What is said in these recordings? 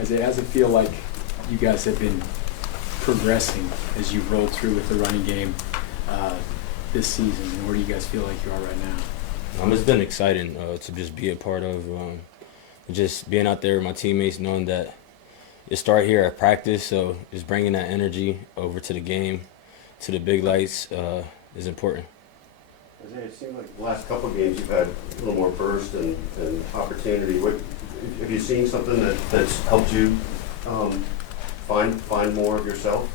Isaiah, how's it feel like you guys have been progressing as you've rolled through with the running game this season, and where do you guys feel like you are right now? It's been exciting to just be a part of, just being out there with my teammates, knowing that it started here at practice, so just bringing that energy over to the game, to the big lights, is important. Isaiah, it seems like the last couple of games you've had a little more burst and opportunity. Have you seen something that's helped you find more of yourself?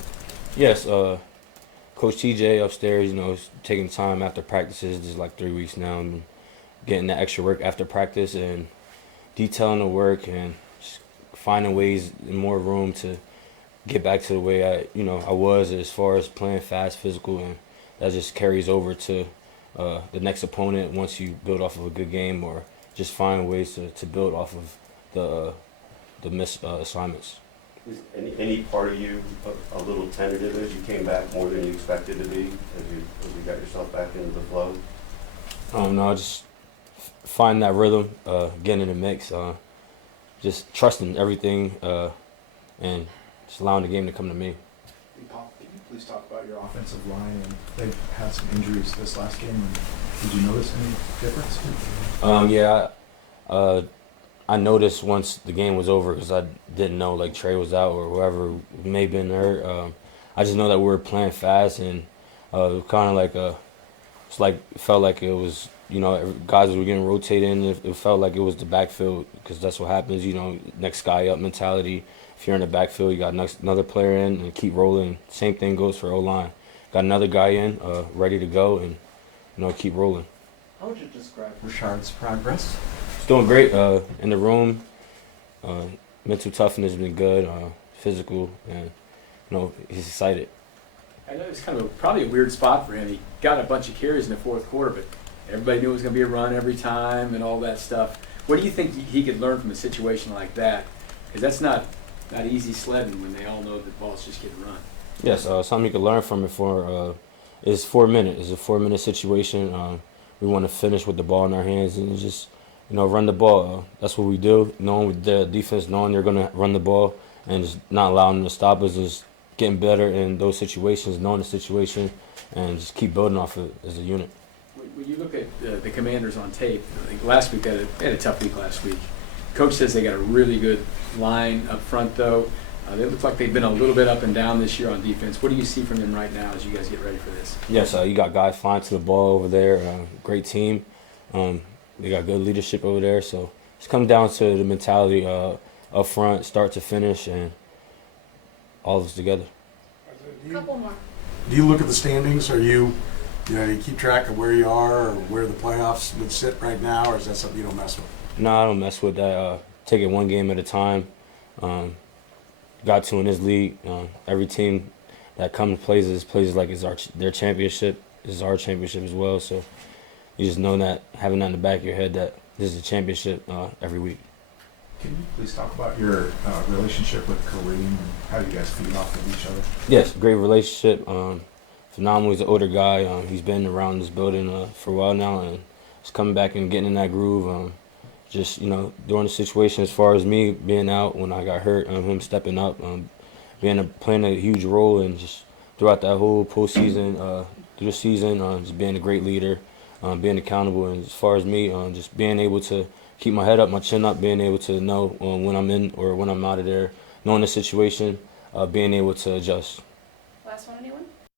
Yes, Coach TJ upstairs, is taking time after practices, just like 3 weeks now, and getting that extra work after practice and detailing the work and just finding ways and more room to get back to the way I was as far as playing fast, physical, and that just carries over to the next opponent once you build off of a good game, or just find ways to build off of the missed assignments. Is any part of you a little tentative as you came back more than you expected to be, as you got yourself back into the flow? No, just find that rhythm, getting in the mix, just trusting everything, and just allowing the game to come to me. Can you please talk about your offensive line? And they've had some injuries this last game. And did you notice any difference? Yeah, I noticed once the game was over, because I didn't know like Trey was out or whoever may have been hurt. I just know that we were playing fast, and kind of like it felt like it was, guys were getting rotated in. It felt like it was the backfield, because that's what happens, next guy up mentality. If you're in the backfield, you got another player in and keep rolling. Same thing goes for O-line. Got another guy in, ready to go, and keep rolling. How would you describe Rashard's progress? He's doing great in the room. Mental toughness has been good, physical, and he's excited. I know it's kind of probably a weird spot for him. He got a bunch of carries in the fourth quarter, but everybody knew it was going to be a run every time and all that stuff. What do you think he could learn from a situation like that? Because that's not easy sledding when they all know the ball's just getting run. Yes, something you can learn from it is 4 minutes. It's a 4-minute situation. We want to finish with the ball in our hands and just run the ball. That's what we do. Knowing the defense, knowing they're going to run the ball and just not allowing them to stop us, just getting better in those situations, knowing the situation, and just keep building off it as a unit. When you look at the Commanders on tape, I think last week they had a tough week last week. Coach says they got a really good line up front, though. They look like they've been a little bit up and down this year on defense. What do you see from them right now as you guys get ready for this? Yes, you got guys flying to the ball over there. Great team. They got good leadership over there. So it's come down to the mentality up front, start to finish, and all of us together. Couple more. Do you look at the standings? Are you keep track of where you are or where the playoffs would sit right now, or is that something you don't mess with? No, I don't mess with that. Take it one game at a time. Got to in this league. Every team that comes plays like it's their championship. This is our championship as well. So you just know that, having that in the back of your head, that this is a championship every week. Can you please talk about your relationship with Kareem and how you guys feed off of each other? Yes, great relationship. Phenomenal. He's an older guy. He's been around this building for a while now, and he's coming back and getting in that groove. Just during the situation as far as me being out when I got hurt, him stepping up, playing a huge role, and just throughout that whole postseason, through the season, just being a great leader, being accountable, and as far as me, just being able to keep my head up, my chin up, being able to know when I'm in or when I'm out of there, knowing the situation, being able to adjust. Last one, anyone?